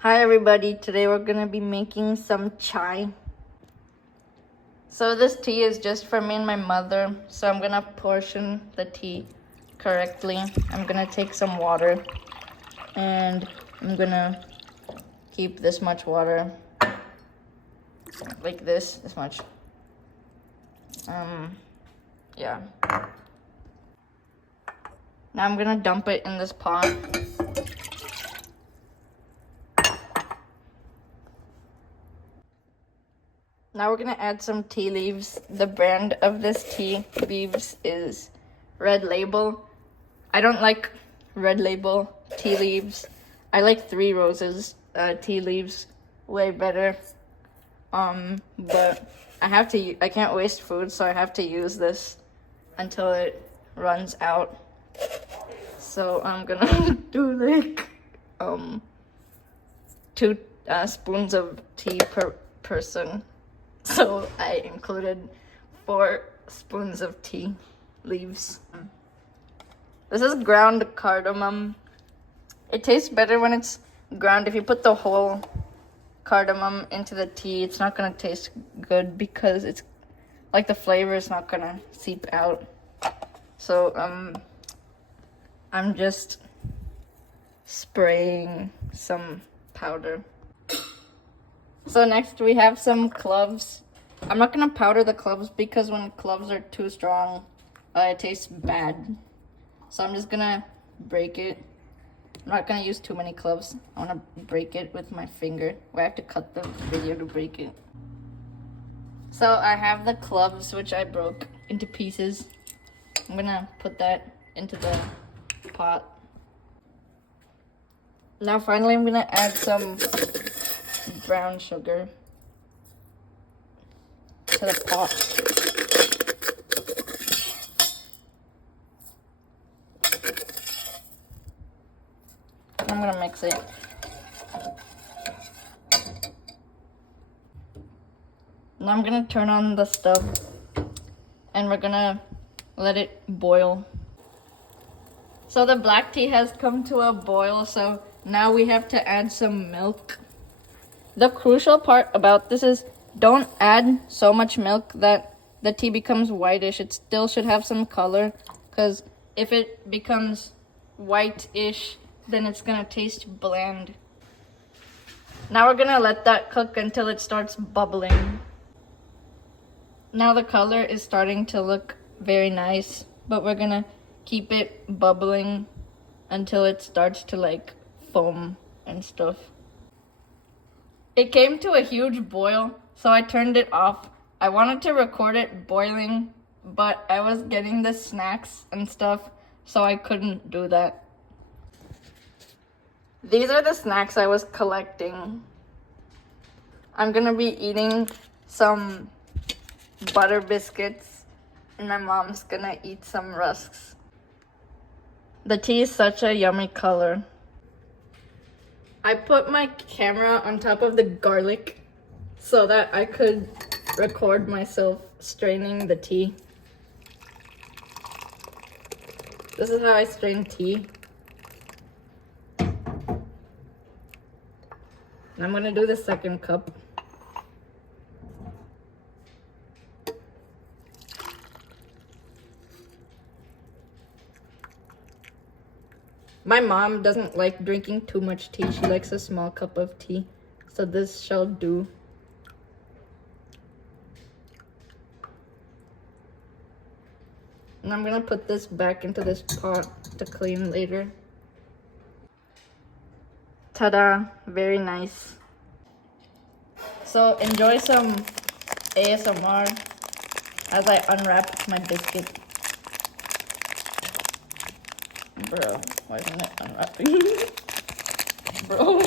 Hi everybody, today we're gonna be making some chai. So this tea is just for me and my mother, so I'm gonna portion the tea correctly. I'm gonna take some water and I'm gonna keep this much water, like this much. Yeah. Now I'm gonna dump it in this pot. Now we're gonna add some tea leaves. The brand of this tea leaves is Red Label. I don't like Red Label tea leaves. I like Three Roses tea leaves way better. But I can't waste food, so I have to use this until it runs out. So I'm gonna do like 2 spoons of tea per person. So I included 4 spoons of tea leaves. This is ground cardamom. It tastes better when it's ground. If you put the whole cardamom into the tea, it's not gonna taste good because it's like the flavor is not gonna seep out. So I'm just spraying some powder. So next we have some cloves. I'm not gonna powder the cloves because when cloves are too strong, it tastes bad. So I'm just gonna break it. I'm not gonna use too many cloves. I wanna break it with my finger. I have to cut the video to break it. So I have the cloves, which I broke into pieces. I'm gonna put that into the pot. Now finally I'm gonna add some brown sugar to the pot. I'm gonna mix it. Now I'm gonna turn on the stove and we're gonna let it boil. So the black tea has come to a boil, so now we have to add some milk. The crucial part about this is don't add so much milk that the tea becomes whitish. It still should have some color, because if it becomes whitish, then it's gonna taste bland. Now we're gonna let that cook until it starts bubbling. Now the color is starting to look very nice, but we're gonna keep it bubbling until it starts to like foam and stuff. It came to a huge boil, so I turned it off. I wanted to record it boiling, but I was getting the snacks and stuff, so I couldn't do that. These are the snacks I was collecting. I'm gonna be eating some butter biscuits, and my mom's gonna eat some rusks. The tea is such a yummy color. I put my camera on top of the garlic so that I could record myself straining the tea. This is how I strain tea. And I'm gonna do the second cup. My mom doesn't like drinking too much tea. She likes a small cup of tea. So this shall do. And I'm gonna put this back into this pot to clean later. Ta-da, very nice. So enjoy some ASMR as I unwrap my biscuit. Bro, why isn't it unwrapping? Bro.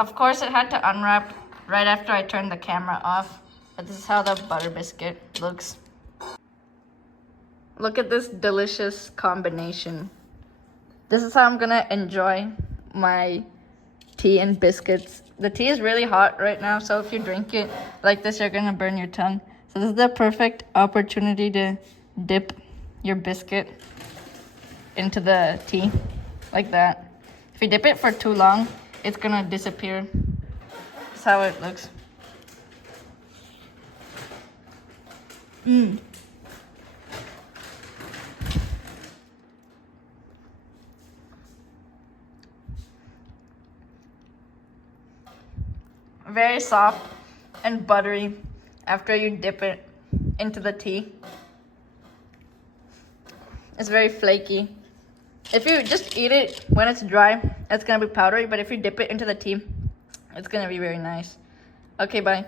Of course it had to unwrap right after I turned the camera off. But this is how the butter biscuit looks. Look at this delicious combination. This is how I'm gonna enjoy my tea and biscuits. The tea is really hot right now, so if you drink it like this, you're gonna burn your tongue. So this is the perfect opportunity to dip your biscuit into the tea, like that. If you dip it for too long, it's gonna disappear. That's how it looks. Very soft and buttery after you dip it into the tea. It's very flaky. If you just eat it when it's dry, it's gonna be powdery, but if you dip it into the tea, it's gonna be very nice. Okay, bye.